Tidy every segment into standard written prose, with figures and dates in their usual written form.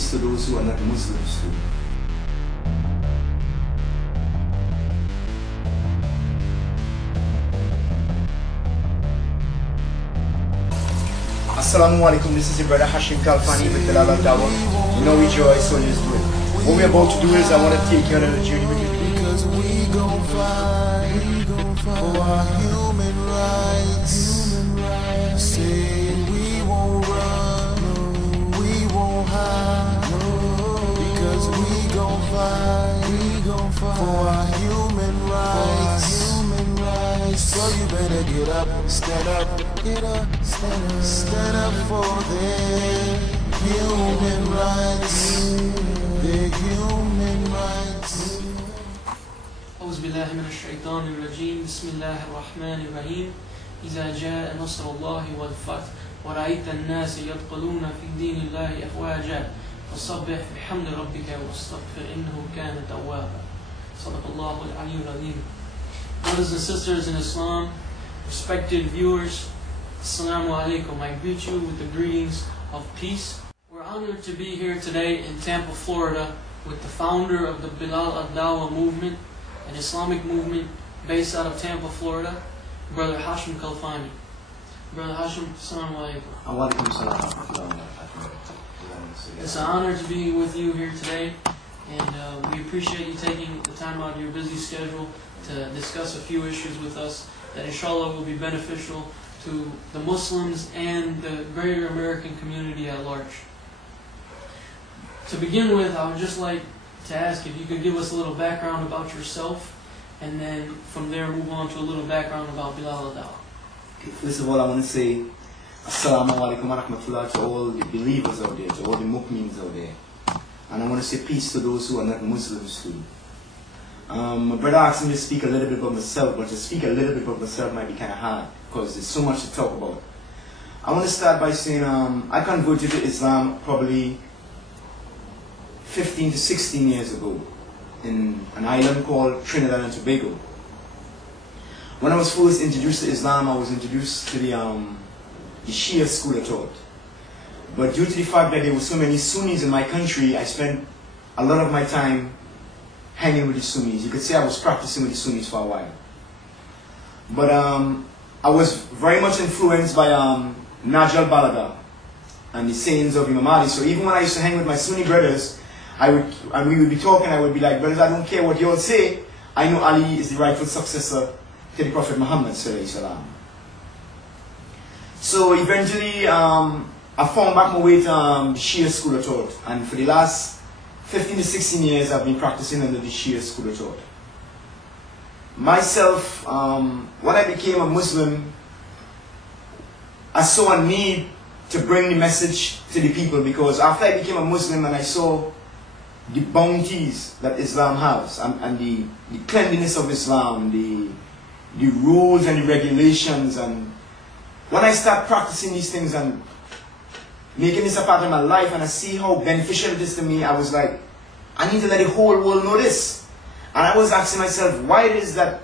peace to those who are not Muslims too. Assalamu alaikum, this is your brother Hashim Kalfani with Bilal dawah. You know we joy, so just do it. What we're about to do is I want to take you on a journey with you. Because we gon' fight for our human rights. Saying we won't run, we won't hide. Because we gon' fight for our human rights. So you better get up, stand up for their human rights. Their human rights. أعوذ بالله من الشيطان الرجيم بسم الله الرحمن الرحيم إذا جاء نصر الله والفتح ورأيت الناس يدخلون في دين الله أفواجا فسبح بحمد ربك واستغفر إنه كان توابا صدق الله العلي العظيم. Brothers and sisters in Islam, respected viewers, Assalamu alaikum. I greet you with the greetings of peace. We're honored to be here today in Tampa, Florida with the founder of the Bilal dawah movement, an Islamic movement based out of Tampa, Florida, Brother Hashim Kalfani. Brother Hashim, Assalamu alaikum. It's an honor to be with you here today, and we appreciate you taking the time out of your busy schedule to discuss a few issues with us that inshallah will be beneficial to the Muslims and the greater American community at large. To begin with, I would just like to ask if you could give us a little background about yourself, and then from there move on to a little background about Bilal dawah. First of all, I want to say Assalamu alaikum wa rahmatullah to all the believers out there, to all the mu'minins out there. And I want to say peace to those who are not Muslims too. My brother asked me to speak a little bit about myself, but to speak a little bit about myself might be kind of hard because there's so much to talk about. I want to start by saying I converted to Islam probably 15 to 16 years ago in an island called Trinidad and Tobago. When I was first introduced to Islam, I was introduced to the Shia school of thought. But due to the fact that there were so many Sunnis in my country, I spent a lot of my time hanging with the Sunnis. You could say I was practicing with the Sunnis for a while. But I was very much influenced by Najal Balaga and the sayings of Imam Ali. So even when I used to hang with my Sunni brothers, we would be talking, I would be like, brothers, I don't care what you all say, I know Ali is the rightful successor to the Prophet Muhammad sallallahu alaihi wasallam. So eventually, I found back my way to the Shia school of thought, and for the last 15 to 16 years, I've been practicing under the Shia school of thought. Myself, when I became a Muslim, I saw a need to bring the message to the people, because after I became a Muslim and I saw the bounties that Islam has, and the cleanliness of Islam, the rules and the regulations, and when I start practicing these things and making this a part of my life, and I see how beneficial it is to me, I was like, I need to let the whole world know this. And I was asking myself, why it is that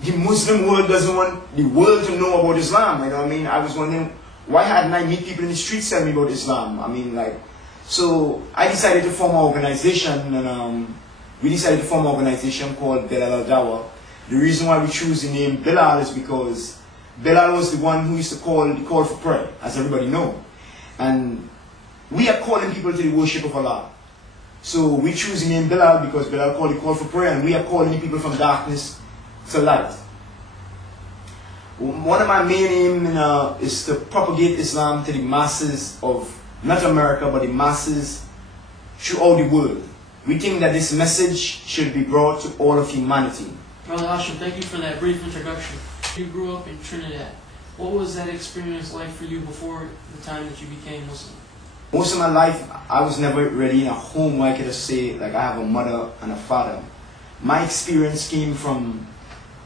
the Muslim world doesn't want the world to know about Islam? You know what I mean? I was wondering, why hadn't I meet people in the streets telling me about Islam? I mean, like, so I decided to form an organization, and we decided to form an organization called Bilal dawah. The reason why we choose the name Bilal is because Bilal was the one who used to call the call for prayer, as everybody knows. And we are calling people to the worship of Allah. So we choose the name Bilal because Bilal called the call for prayer, and we are calling people from darkness to light. One of my main aims is to propagate Islam to the masses of, not America, but the masses throughout the world. We think that this message should be brought to all of humanity. Brother Hashim, thank you for that brief introduction. You grew up in Trinidad. What was that experience like for you before the time that you became Muslim? Most of my life, I was never really in a home where I could just say, like, I have a mother and a father. My experience came from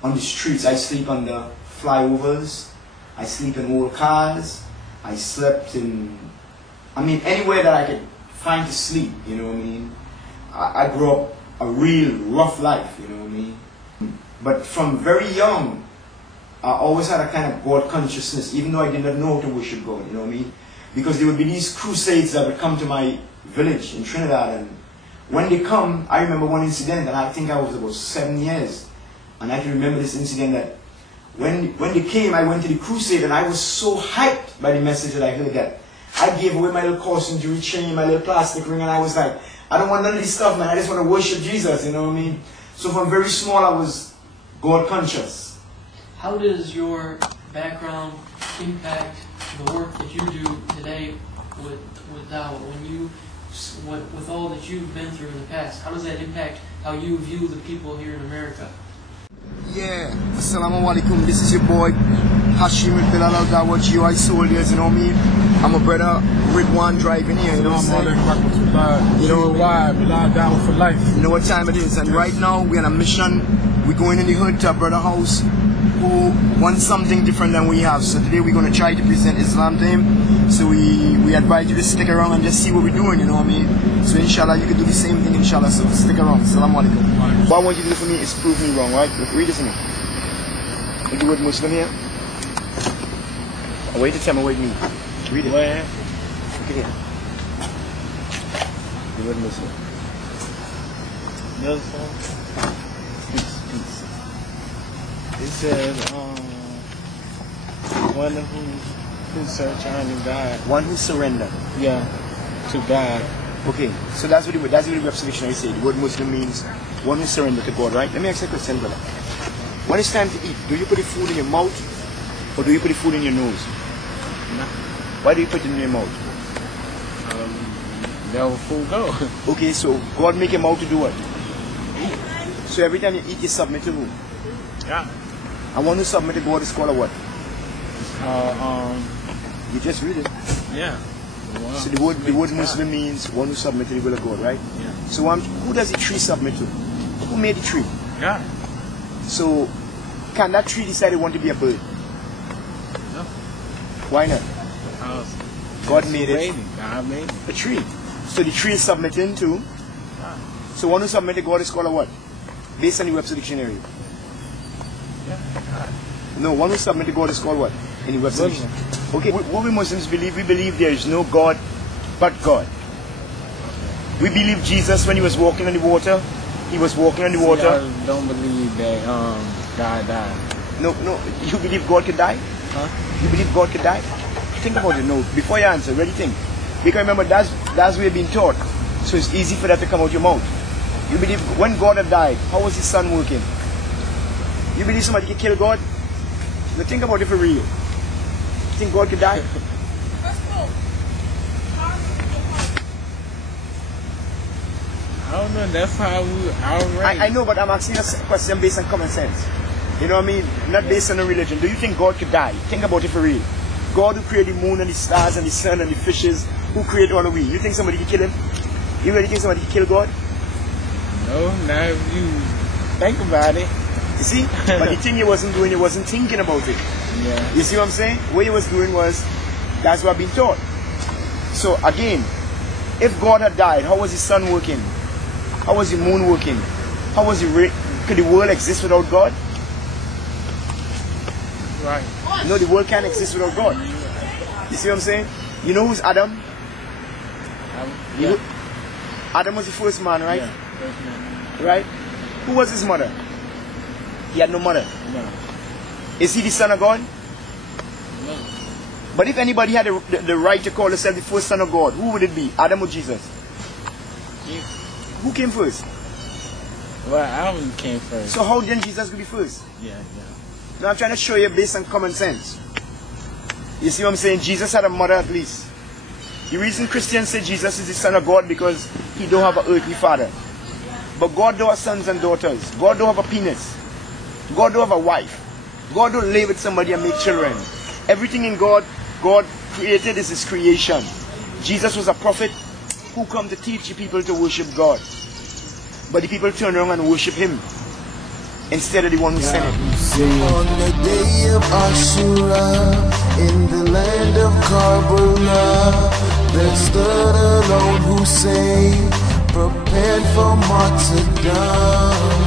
on the streets. I sleep on the flyovers. I sleep in old cars. I slept in, anywhere that I could find to sleep, you know what I mean? I grew up a real rough life, you know what I mean? But from very young, I always had a kind of God consciousness, even though I did not know how to worship God, you know what I mean? Because there would be these crusades that would come to my village in Trinidad, and when they come, I remember one incident, and I think I was about 7 years, and I can remember this incident that when they came, I went to the crusade, and I was so hyped by the message that I heard that I gave away my little costume jewelry chain, my little plastic ring, and I was like, I don't want none of this stuff, man. I just want to worship Jesus, you know what I mean? So from very small, I was God conscious. How does your background impact the work that you do today with dawah? With all that you've been through in the past, how does that impact how you view the people here in America? Yeah, Assalamu alaikum. This is your boy Hashim Bilal Dawah GI Soldiers, you know me. I'm a brother Ridwan driving here, you know what I'm saying? You know why? Bilal Dawah for life. You know what time it is, and right now we're on a mission. We're going in the hood to a brother house who wants something different than we have. So today we're going to try to present Islam to him. So we advise you to stick around and just see what we're doing, you know what I mean? So inshallah you can do the same thing, inshallah. So stick around. Assalamu alaikum. What I want you to do for me is prove me wrong, right? Look, read this to me. Look the word Muslim here. Wait to tell me what it means. Read it. Where? Look at here. The word Muslim. The other side? Peace. It says, one who search only God. One who surrender. Yeah, to God. Okay, so that's what the Webster Dictionary says. The word Muslim means one who surrender to God, right? Let me ask you a question, brother. When it's time to eat, do you put the food in your mouth or do you put the food in your nose? No. Why do you put it in your mouth? There will food go. Okay, so God make your mouth to do what? So every time you eat, you submit to who? Yeah. And one who submit to God is called a what? You just read it. Yeah. Wow. So the word Muslim means one who submit to the will of God, right? Yeah. So who does the tree submit to? Who made the tree? God. So can that tree decide it want to be a bird? No. Why not? God made it. God made it. A tree. So the tree is submitting to. God. So one who submit to God is called a what? Based on the Webster Dictionary. Yeah. God. No, one who submit to God is called what? In the Webster Dictionary. Okay, what we Muslims believe, we believe there is no God but God. We believe Jesus, when he was walking on the water, he was walking on the water. I don't believe that God died. No, you believe God could die? Huh? You believe God could die? Think about it, no. Before you answer, really think. Because remember, that's what we've been taught. So it's easy for that to come out your mouth. You believe when God had died, how was his son working? You believe somebody could kill God? Now think about it for real. You think God could die? I don't know, that's how I know, but I'm asking you a question based on common sense. You know what I mean? Not based on a religion. Do you think God could die? Think about it for real. God who created the moon and the stars and the sun and the fishes, who created all of we. You think somebody could kill him? You really think somebody could kill God? No, not if you think about it. You see? But the thing he wasn't doing, he wasn't thinking about it. Yeah. You see what I'm saying? What he was doing was, that's what I've been taught. So again, if God had died, how was his sun working? How was the moon working? How was could the world exist without God? Right. No, the world can't exist without God. You see what I'm saying? You know who's Adam? Yeah. Adam was the first man, right? Yeah. First man. Right? Who was his mother? He had no mother. No. Is he the son of God? No. But if anybody had the right to call himself the first son of God, who would it be? Adam or Jesus? Jesus. Who came first? Well, Adam came first. So how then Jesus could be first? Yeah. Now I'm trying to show you based on common sense. You see what I'm saying? Jesus had a mother at least. The reason Christians say Jesus is the son of God because he don't have an earthly father. But God don't have sons and daughters. God don't have a penis. God don't have a wife. God don't lay with somebody and make children. Everything in God created is his creation. Jesus was a prophet who come to teach the people to worship God. But the people turn around and worship him instead of the one who sent him. On the day of Ashura, in the land of Karbala, there stood alone Hussein, prepared for martyrdom.